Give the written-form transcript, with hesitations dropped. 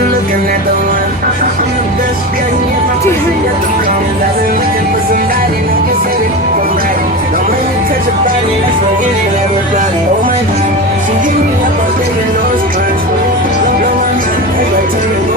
you looking at the one. I'm the best, yeah, yeah, my pussy got the problems. I've been looking for somebody who can say it for right. Don't make me touch a body, that's what it ain't ever got it. Oh my God, she hit me up, I'm taking those punch. Blow my mind, like turning